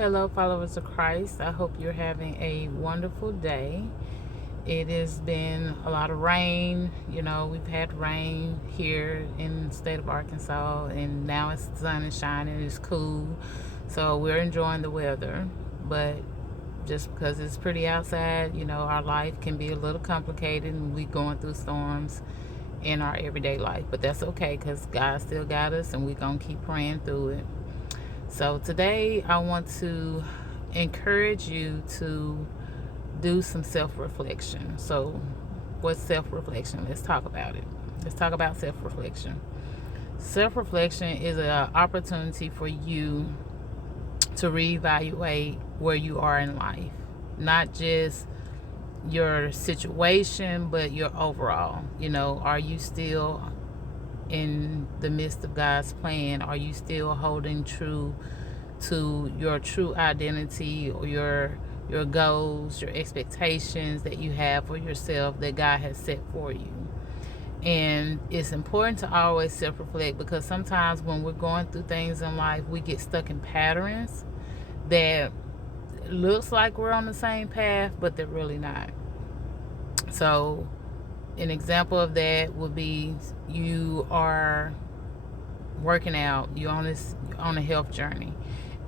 Hello, followers of Christ. I hope you're having a wonderful day. It has been a lot of rain. We've had rain here in the state of Arkansas, and now it's the sun is shining. It's cool. So we're enjoying the weather. But just because it's pretty outside, our life can be a little complicated, and we're going through storms in our everyday life. But that's okay because God still got us, and we're going to keep praying through it. So today I want to encourage you to do some self-reflection. So what's self-reflection? Let's talk about it. Let's talk about self-reflection. Self-reflection is an opportunity for you to reevaluate where you are in life. Not just your situation, but your overall. Are you still in the midst of God's plan? Are you still holding true to your true identity, or your goals, your expectations that you have for yourself that God has set for you? And it's important to always self-reflect, because sometimes when we're going through things in life, we get stuck in patterns that looks like we're on the same path, but they're really not. So an example of that would be you are working out, you're on a health journey,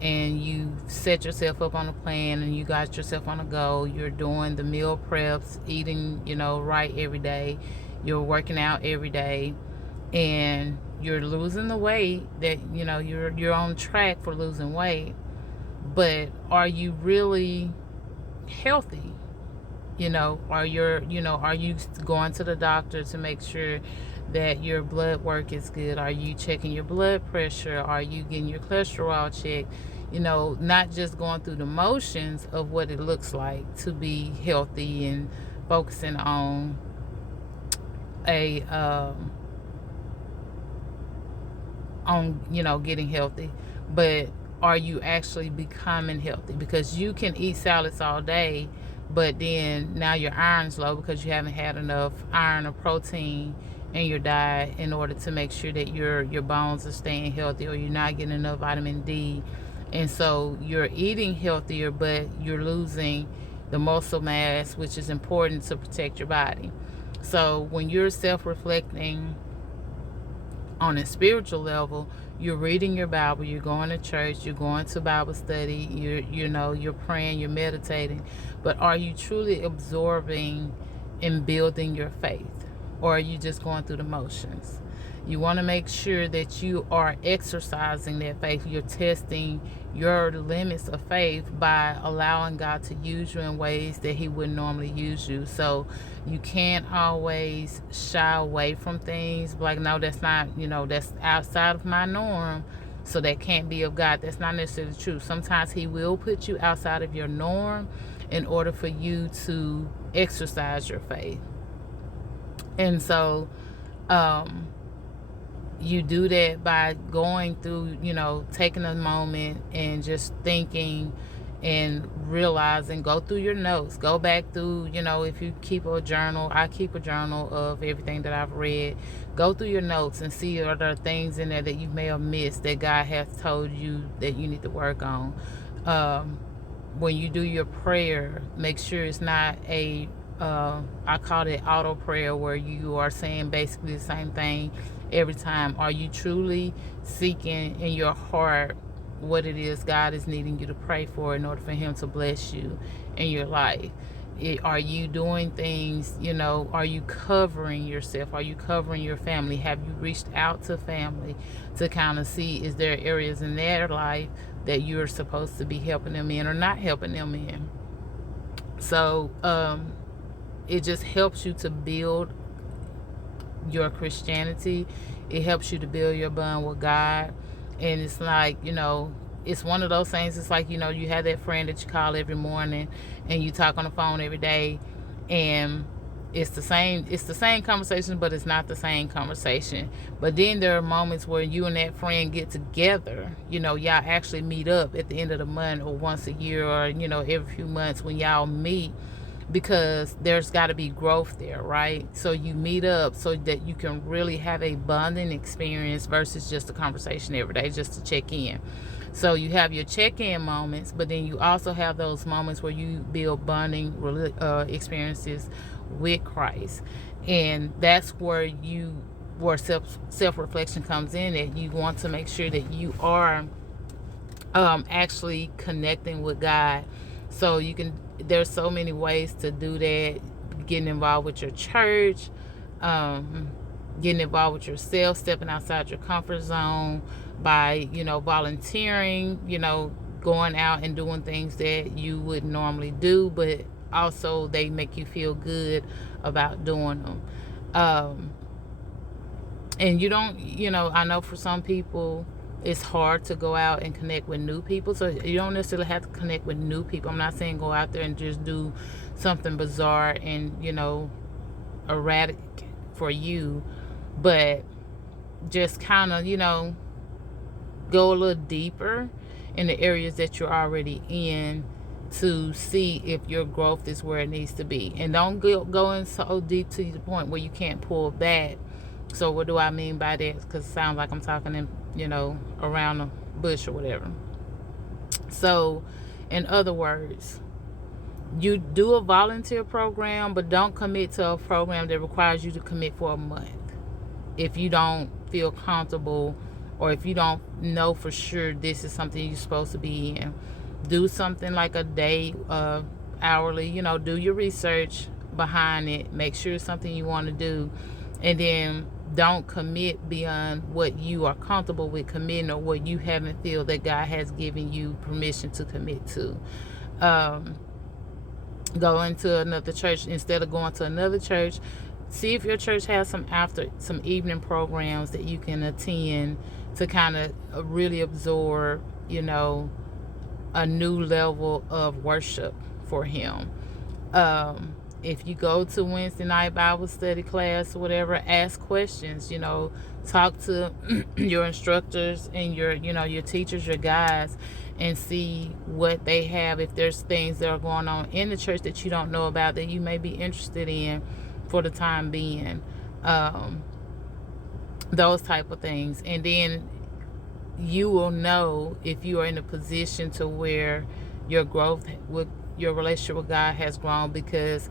and you set yourself up on a plan, and you got yourself on a goal. You're doing the meal preps, eating right every day. You're working out every day, and you're losing the weight that you're on track for losing weight. But are you really healthy? Are you going to the doctor to make sure that your blood work is good? Are you checking your blood pressure? Are you getting your cholesterol checked? Not just going through the motions of what it looks like to be healthy and focusing on a getting healthy, but are you actually becoming healthy? Because you can eat salads all day, but then now your iron's low because you haven't had enough iron or protein in your diet in order to make sure that your bones are staying healthy, or you're not getting enough vitamin D. And so you're eating healthier, but you're losing the muscle mass, which is important to protect your body. So when you're self-reflecting on a spiritual level, you're reading your Bible, you're going to church, you're going to Bible study, you're praying, you're meditating, but are you truly absorbing and building your faith, or are you just going through the motions? You want to make sure that you are exercising that faith. You're testing your limits of faith by allowing God to use you in ways that He wouldn't normally use you. So you can't always shy away from things like, no, that's not, that's outside of my norm, so that can't be of God. That's not necessarily true. Sometimes He will put you outside of your norm in order for you to exercise your faith. And so you do that by going through, taking a moment and just thinking and realizing. Go through your notes, go back through, if you keep a journal, I keep a journal of everything that I've read. Go through your notes and see, are there things in there that you may have missed that God has told you that you need to work on. When you do your prayer, make sure it's not I call it auto prayer, where you are saying basically the same thing every time. Are you truly seeking in your heart what it is God is needing you to pray for in order for Him to bless you in your life? Are you doing things, are you covering yourself? Are you covering your family? Have you reached out to family to kind of see, is there areas in their life that you're supposed to be helping them in or not helping them in? So it just helps you to build your Christianity. It helps you to build your bond with God. And it's like, it's one of those things. It's like, you have that friend that you call every morning and you talk on the phone every day, and it's the same conversation, but it's not the same conversation. But then there are moments where you and that friend get together, y'all actually meet up at the end of the month, or once a year, or every few months, when y'all meet because there's got to be growth there, right? So you meet up so that you can really have a bonding experience versus just a conversation every day just to check in. So you have your check-in moments, but then you also have those moments where you build bonding experiences with Christ, and that's where self-reflection comes in. That you want to make sure that you are actually connecting with God. So you can, there's so many ways to do that. Getting involved with your church, um, getting involved with yourself, stepping outside your comfort zone by, volunteering, going out and doing things that you would normally do, but also they make you feel good about doing them. And you don't, I know for some people it's hard to go out and connect with new people. So you don't necessarily have to connect with new people. I'm not saying go out there and just do something bizarre and, erratic for you, but just kind of, go a little deeper in the areas that you're already in to see if your growth is where it needs to be. And don't go in so deep to the point where you can't pull back. So what do I mean by that? Because it sounds like I'm talking in, around the bush or whatever. So, in other words, you do a volunteer program, but don't commit to a program that requires you to commit for a month. If you don't feel comfortable, or if you don't know for sure this is something you're supposed to be in, do something like a day, hourly, do your research behind it, make sure it's something you want to do, and then don't commit beyond what you are comfortable with committing, or what you haven't feel that God has given you permission to commit to. Go into another church. Instead of going to another church, see if your church has some evening programs that you can attend to kind of really absorb, a new level of worship for Him. If you go to Wednesday night Bible study class or whatever, ask questions, talk to your instructors and your teachers, your guides, and see what they have. If there's things that are going on in the church that you don't know about that you may be interested in for the time being, those type of things. And then you will know if you are in a position to where your growth with your relationship with God has grown, because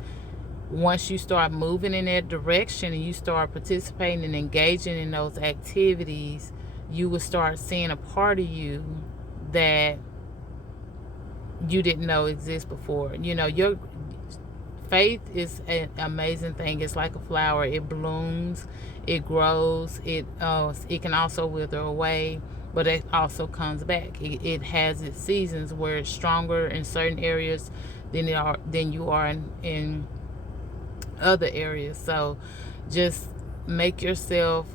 once you start moving in that direction and you start participating and engaging in those activities, you will start seeing a part of you that you didn't know exists before. Your faith is an amazing thing. It's like a flower. It blooms, it grows, it can also wither away, but it also comes back. It has its seasons where it's stronger in certain areas than you are in other areas. So just make yourself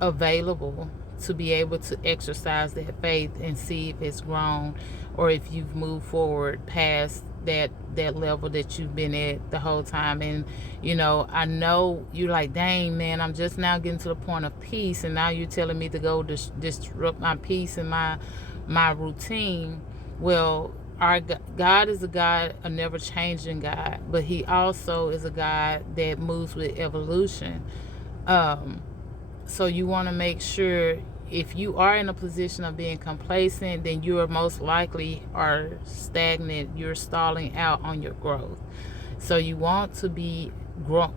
available to be able to exercise that faith and see if it's grown, or if you've moved forward past that level that you've been at the whole time. And I know you're like, dang man, I'm just now getting to the point of peace, and now you're telling me to go disrupt my peace and my routine. Well, our God is a God, a never changing God, but He also is a God that moves with evolution. So you want to make sure, if you are in a position of being complacent, then you are most likely are stagnant. You're stalling out on your growth. So you want to be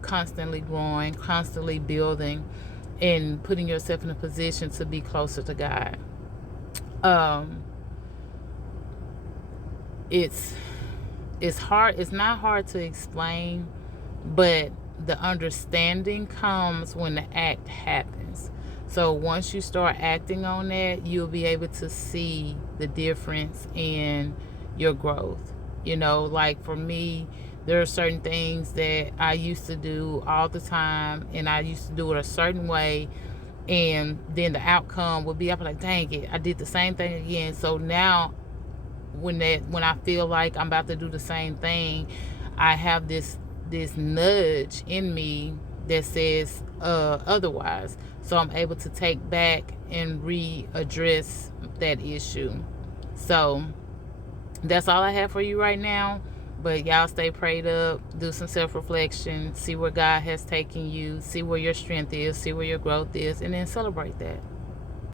constantly growing, constantly building, and putting yourself in a position to be closer to God. It's hard. It's not hard to explain, but the understanding comes when the act happens. So once you start acting on that, you'll be able to see the difference in your growth. Like for me, there are certain things that I used to do all the time, and I used to do it a certain way, and then the outcome would be, I'm like, dang it, I did the same thing again. So now when I feel like I'm about to do the same thing, I have this nudge in me that says otherwise. So I'm able to take back and readdress that issue. So that's all I have for you right now. But y'all stay prayed up, do some self reflection, see where God has taken you, see where your strength is, see where your growth is, and then celebrate that.